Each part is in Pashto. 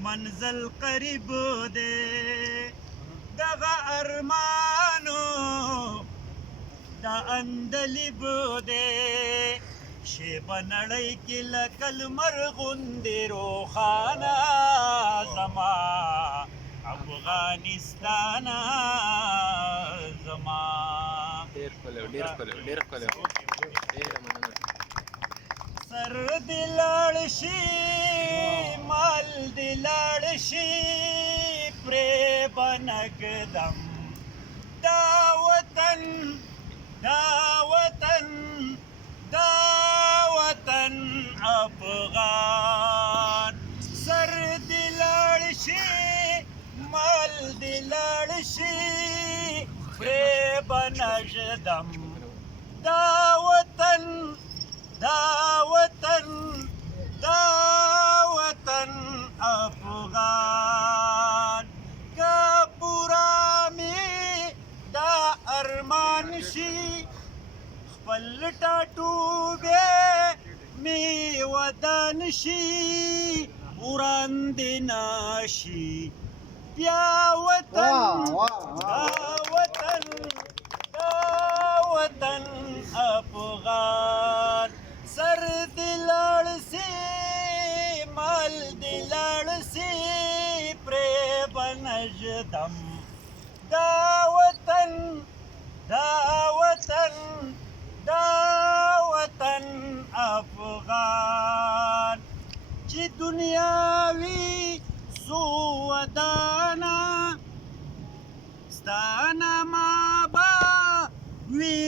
منزل قریب دی دغه ارمانو دا اندلیب دی شیبه نړۍ کې لکه لمر غوندې روښانه زما افغانستانه زما ډېر ښکلی ډېره مننه سر دې لاړ شي مال دې لاړ شي پرې به نږدم دا وطن افغان سر دې لاړ شي مال دې لاړ شي پرې به نږدم دا وطن افغان که پورا می دا ارمان شي خپل ټاټوبې می ودان شي وړاندې نشي بیا وطن افغان سر دې لاړ سي مال دې لاړ سي پرې به نږدم دا وطن افغان چې دنیاوي سو ودانا ستانه ما با وی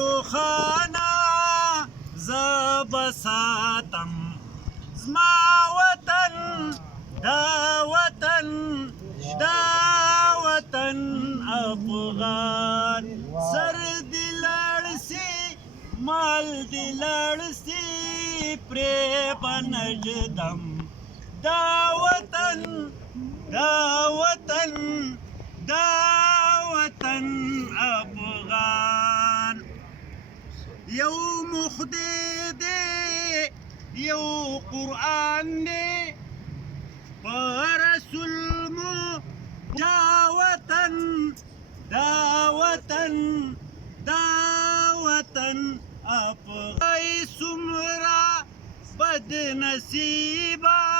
روخانه زب ساتم زما وطن دا وطن افغان سر دې لاړ سي مال دې لاړ سي پرې به نږدم دا وطن افغان یو مخدی دی یو قرآن دی په رسول مو دا وطن افغان سمرا بد نصیبا